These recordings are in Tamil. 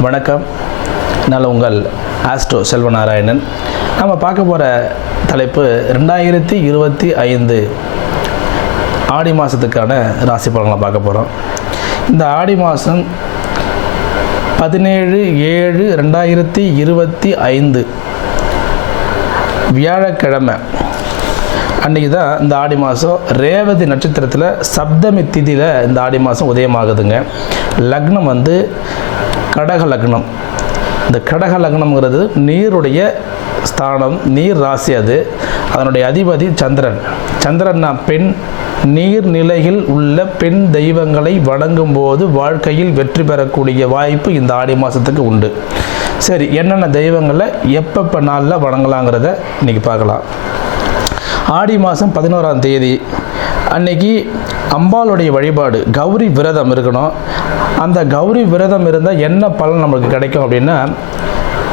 வணக்கம். நான் உங்கள் ஆஸ்ட்ரோ செல்வநாராயணன். நம்ம பார்க்க போகிற தலைப்பு ரெண்டாயிரத்தி இருபத்தி ஐந்து ஆடி மாதத்துக்கான ராசி பலன்களை பார்க்க போகிறோம் இந்த ஆடி மாதம் பதினேழு ஏழு ரெண்டாயிரத்தி இருபத்தி ஐந்து வியாழக்கிழமை. அன்றைக்கி தான் இந்த ஆடி மாதம் ரேவதி நட்சத்திரத்தில் சப்தமி திதியில் இந்த ஆடி மாதம் உதயமாகுதுங்க. லக்னம் வந்து கடக லக்னம். இந்த கடக லக்னம்ங்கிறது நீருடைய ஸ்தானம் நீர் ராசி அது. அதனுடைய அதிபதி சந்திரன். சந்திரன்னா பெண் நீர்நிலையில் உள்ள பெண் தெய்வங்களை வணங்கும் போது வாழ்க்கையில் வெற்றி பெறக்கூடிய வாய்ப்பு இந்த ஆடி மாதத்துக்கு உண்டு. சரி என்னென்ன தெய்வங்களை எப்பப்போ நாளில் வணங்கலாங்கிறத இன்றைக்கி பார்க்கலாம். ஆடி மாதம் பதினோராம் தேதி. அன்னைக்கு அம்பாளுடைய வழிபாடு கௌரி விரதம் இருக்கணும். அந்த கௌரி விரதம் இருந்தால் என்ன பலன் நம்மளுக்கு கிடைக்கும் அப்படின்னா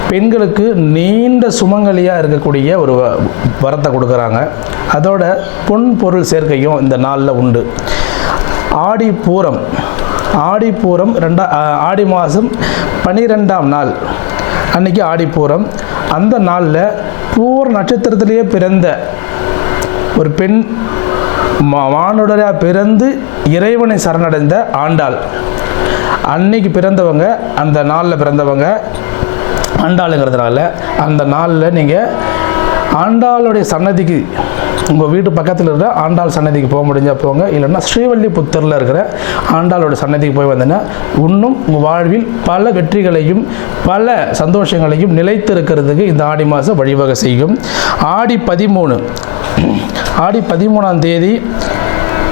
பெண்களுக்கு நீண்ட சுமங்கலியாக இருக்கக்கூடிய ஒரு வ- வரத்தை கொடுக்குறாங்க. அதோட பொன் பொருள் சேர்க்கையும் இந்த நாளில் உண்டு. ஆடி பூரம் ஆடி பூரம் ரெண்டா ஆடி மாதம் பனிரெண்டாம் நாள். அன்னைக்கு ஆடிப்பூரம் அந்த நாளில் பூர நட்சத்திரத்திலேயே பிறந்த ஒரு பெண் மா- மானுடராக பிறந்து இறைவனை சரணடைந்த ஆண்டாள். அன்னைக்கு பிறந்தவங்க அந்த நாளில் பிறந்தவங்க ஆண்டாளுங்கிறதுனால அந்த நாளில் நீங்கள் ஆண்டாளுடைய சன்னதிக்கு உங்கள் வீட்டு பக்கத்தில் இருக்கிற ஆண்டாள் சன்னதிக்கு போக முடிஞ்சால் போங்க. இல்லைன்னா ஸ்ரீவல்லிபுத்தூரில் இருக்கிற ஆண்டாளோட சன்னதிக்கு போய் வந்தீங்கன்னா இன்னும் உங்கள் வாழ்வில் பல வெற்றிகளையும் பல சந்தோஷங்களையும் நிலைத்து இருக்கிறதுக்கு இந்த ஆடி மாதம் வழிவகை செய்யும். ஆடி பதிமூணு. ஆடி பதிமூணாம் தேதி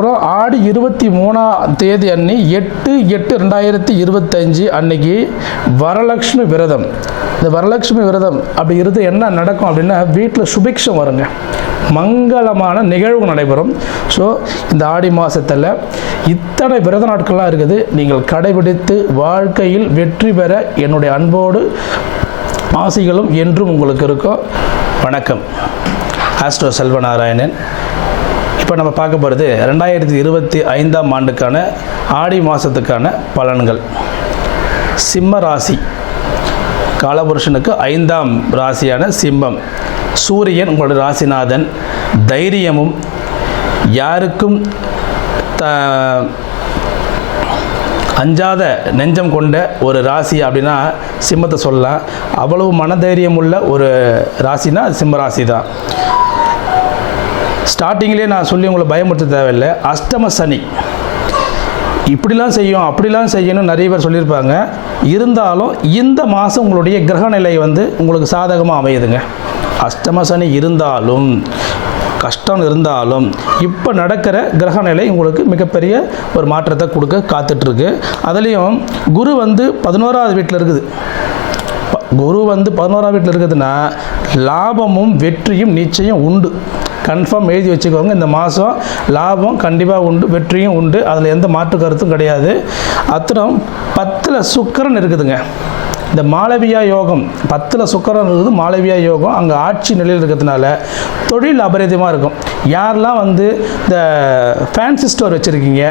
அப்புறம் ஆடி இருபத்தி மூணாம் தேதி அன்னி எட்டு எட்டு ரெண்டாயிரத்தி இருபத்தஞ்சு அன்னைக்கு வரலக்ஷ்மி விரதம். இந்த வரலக்ஷ்மி விரதம் அப்படி இருந்து என்ன நடக்கும் அப்படின்னா வீட்டில் சுபிக்ஷம் வருங்க. மங்களமான நிகழ்வு நடைபெறும். ஸோ இந்த ஆடி மாதத்தில் இத்தனை விரத நாட்கள்லாம் இருக்குது. நீங்கள் கடைபிடித்து வாழ்க்கையில் வெற்றி பெற என்னுடைய அன்போடு ஆசைகளும் என்றும் உங்களுக்கு இருக்கும். வணக்கம். ஆஸ்ட்ரோ செல்வநாராயணன். இப்போ நம்ம பார்க்க போகிறது ரெண்டாயிரத்தி இருபத்தி ஐந்தாம் ஆண்டுக்கான ஆடி மாதத்துக்கான பலன்கள். சிம்ம ராசி. காலபுருஷனுக்கு ஐந்தாம் ராசியான சிம்மம். சூரியன் உங்களோட ராசிநாதன். தைரியமும் யாருக்கும் த அஞ்சாத நெஞ்சம் கொண்ட ஒரு ராசி அப்படின்னா சிம்மத்தை சொல்லலாம். அவ்வளவு மனதைரியம் உள்ள ஒரு ராசினா சிம்ம ராசி தான் ஸ்டார்டிங்லேயே நான் சொல்லி உங்களை பயமுறுத்த தேவையில்லை. அஷ்டம சனி. இப்படிலாம் செய்யும் அப்படிலாம் செய்யணும் நிறைய பேர் சொல்லியிருப்பாங்க. இருந்தாலும் இந்த மாதம் உங்களுடைய கிரக நிலை வந்து உங்களுக்கு சாதகமாக அமையுதுங்க. அஷ்டம சனி இருந்தாலும் கஷ்டம் இருந்தாலும் இப்போ நடக்கிற கிரக நிலை உங்களுக்கு மிகப்பெரிய ஒரு மாற்றத்தை கொடுக்க காத்துட்ருக்கு. அதுலேயும் குரு வந்து பதினோராவது வீட்டில் இருக்குது. குரு வந்து பதினோராம் வீட்டில் இருக்குதுன்னா லாபமும் வெற்றியும் நிச்சயம் உண்டு. கன்ஃபார்ம் எழுதி வச்சுக்கோங்க. இந்த மாதம் லாபம் கண்டிப்பாக உண்டு வெற்றியும் உண்டு. அதில் எந்த மாற்று கருத்தும் கிடையாது. அத்தனம் பத்தில் சுக்கிரன் இருக்குதுங்க. இந்த மாளவியா யோகம் பத்தில் சுக்கரன்றது இருக்குது மாளவியா யோகம் அங்கே ஆட்சி நிலையில் இருக்கிறதுனால தொழில் அபரிதமாக இருக்கும். யாரெல்லாம் வந்து இந்த ஃபேன்சி ஸ்டோர் வச்சுருக்கீங்க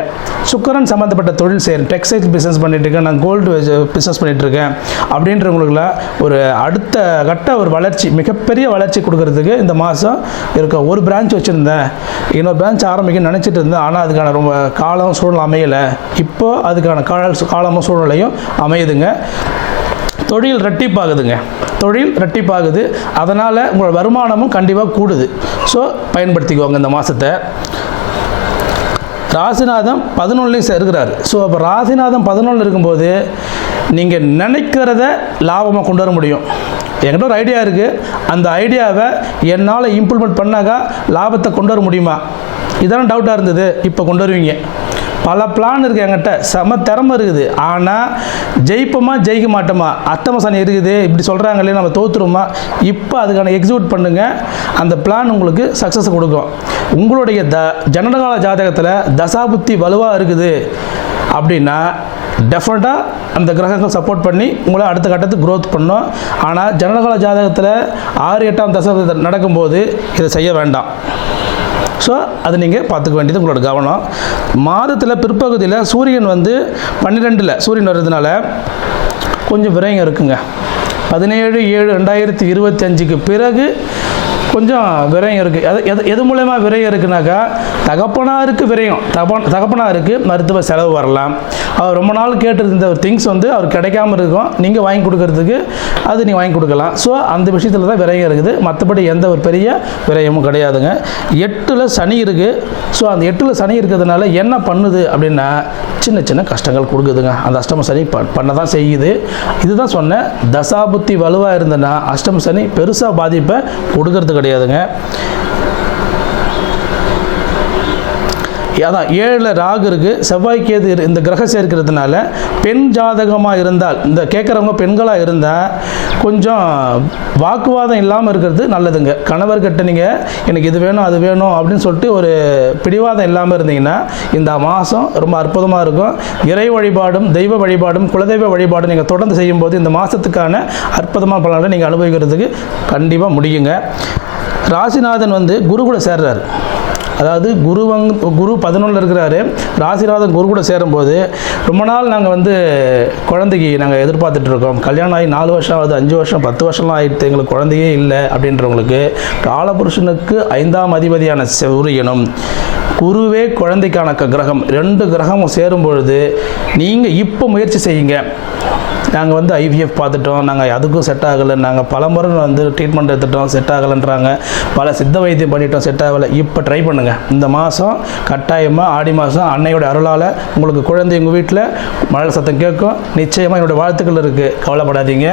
சுக்கரன் சம்மந்தப்பட்ட தொழில் செய்கிறேன் டெக்ஸ்டைல் பிஸ்னஸ் பண்ணிகிட்ருக்கேன் நான் கோல்டு பிஸ்னஸ் இருக்கேன் அப்படின்றவங்களுக்குலாம் ஒரு அடுத்த கட்ட ஒரு வளர்ச்சி மிகப்பெரிய வளர்ச்சி கொடுக்கறதுக்கு இந்த மாதம் இருக்க ஒரு பிரான்ச் வச்சுருந்தேன். இன்னொரு பிரான்ச் ஆரம்பிக்க நினச்சிட்டு இருந்தேன் ஆனால் அதுக்கான ரொம்ப காலம் சூழ்நிலை அமையலை. இப்போது அதுக்கான கால காலமும் சூழ்நிலையும் அமையுதுங்க. தொழில் ரெட்டிப்பாகுதுங்க தொழில் ரெட்டிப்பாகுது அதனால் உங்களோட வருமானமும் கண்டிப்பாக கூடுது. ஸோ பயன்படுத்திக்கோங்க இந்த மாதத்தை ராசிநாதம் பதினொன்றுலையும் இருக்கிறார். ஸோ அப்போ ராசிநாதம் பதினொன்று இருக்கும்போது நீங்கள் நினைக்கிறத லாபமாக கொண்டு வர முடியும். என்கிட்ட ஒரு ஐடியா இருக்குது அந்த ஐடியாவை என்னால் இம்ப்ளிமெண்ட் பண்ணாக்கா லாபத்தை கொண்டு வர முடியுமா? இதான டவுட்டாக இருந்தது. இப்போ கொண்டு வருவீங்க. பல பிளான் இருக்குது என்கிட்ட. செம திறமை இருக்குது. ஆனால் ஜெயிப்போமா ஜெயிக்க மாட்டோமா? அத்தம சனி இருக்குது. இப்படி சொல்கிறாங்க இல்லையா நம்ம தோற்றுருமா இப்போ அதுக்கான எக்ஸிக்யூட் பண்ணுங்கள் அந்த பிளான் உங்களுக்கு சக்ஸஸ் கொடுக்கும். உங்களுடைய த ஜனனகால ஜாதகத்தில் தசாபுத்தி வலுவாக இருக்குது. அப்படின்னா டெஃபினட்டாக அந்த கிரகங்கள் சப்போர்ட் பண்ணி உங்களை அடுத்த கட்டத்துக்கு க்ரோத் பண்ணும். ஆனால் ஜனனகால ஜாதகத்தில் ஆறு எட்டாம் தசை நடக்கும்போது இதை செய்ய வேண்டாம். ஸோ அது நீங்கள் பார்த்துக்க வேண்டியது உங்களோட கவனம். மாதத்தில் பிற்பகுதியில் சூரியன் வந்து பன்னிரெண்டில் சூரியன் வர்றதுனால கொஞ்சம் விரயம் இருக்குங்க. பதினேழு ஏழு ரெண்டாயிரத்தி இருபத்தஞ்சிக்கு பிறகு கொஞ்சம் விரயம் இருக்குது அது எது எது மூலயமா விரயம் இருக்குனாக்கா தகப்பனாருக்கு விரயம். தகப்பன் தகப்பனாருக்கு மருத்துவ செலவு வரலாம். அவர் ரொம்ப நாள் கேட்டிருந்த திங்ஸ் வந்து அவர் கிடைக்காம இருக்கும். நீங்கள் வாங்கி கொடுக்கறதுக்கு அது நீங்கள் வாங்கி கொடுக்கலாம். ஸோ அந்த விஷயத்தில் தான் விரயம் இருக்குது. மற்றபடி எந்த ஒரு பெரிய விரயமும் கிடையாதுங்க. எட்டில் சனி இருக்குது ஸோ அந்த எட்டில் சனி இருக்கிறதுனால என்ன பண்ணுது அப்படின்னா சின்ன சின்ன கஷ்டங்கள் கொடுக்குதுங்க. அந்த அஷ்டம சனி ப பண்ண தான் செய்யுது. இதுதான் சொன்னேன். தசாபுத்தி வலுவாக இருந்ததுன்னா அஷ்டம சனி பெருசாக பாதிப்பை கொடுக்கறதுக்கு கிடையாதுங்க. அதான் ஏழில் ராகு இருக்குது செவ்வாய்க்கேது இந்த கிரக சேர்க்கிறதுனால பெண் ஜாதகமாக இருந்தால் இந்த கேட்குறவங்க பெண்களாக இருந்தால் கொஞ்சம் வாக்குவாதம் இல்லாமல் இருக்கிறது நல்லதுங்க. கணவர்கிட்ட நீங்கள் எனக்கு இது வேணும் அது வேணும் அப்படின்னு சொல்லிட்டு ஒரு பிடிவாதம் இல்லாமல் இருந்தீங்கன்னா இந்த மாதம் ரொம்ப அற்புதமாக இருக்கும். இறை வழிபாடும் தெய்வ வழிபாடும் குலதெய்வ வழிபாடும் நீங்கள் தொடர்ந்து செய்யும்போது இந்த மாதத்துக்கான அற்புதமான பலனை நீங்கள் அனுபவிக்கிறதுக்கு கண்டிப்பாக முடியுங்க. ராசிநாதன் வந்து குரு கூட சேர்றாரு. அதாவது குரு வங் குரு பதினொன்றில் இருக்கிறாரு. ராசிநாதன் குரு கூட சேரும்போது ரொம்ப நாள் நாங்கள் வந்து குழந்தைக்கு நாங்கள் எதிர்பார்த்துட்டு இருக்கோம். கல்யாணம் ஆகி நாலு வருஷம் ஆகுது அஞ்சு வருஷம் பத்து வருஷம்லாம் ஆகிடுது எங்களுக்கு குழந்தையே இல்லை அப்படின்றவங்களுக்கு காலபுருஷனுக்கு ஐந்தாம் அதிபதியான சூரியனும் குருவே குழந்தைக்கான க- கிரகம். ரெண்டு கிரகமும் சேரும் பொழுது நீங்கள் இப்போ முயற்சி செய்யுங்க. நாங்கள் வந்து ஐவிஎஃப் பார்த்துட்டோம். நாங்கள் அதுக்கும் செட் ஆகலை. நாங்கள் பல முறை வந்து ட்ரீட்மெண்ட் எடுத்துட்டோம். செட் ஆகலைன்றாங்க. பல சித்த வைத்தியம் பண்ணிட்டோம். செட் ஆகலை. இப்போ ட்ரை பண்ணுங்கள் இந்த மாதம் கட்டாயமாக ஆடி மாதம் அன்னையோட அருளால் உங்களுக்கு குழந்தை உங்கள் வீட்டில் மழை சத்தம் கேட்கும். நிச்சயமாக என்னோடய வாழ்த்துக்கள் இருக்குது கவலைப்படாதீங்க.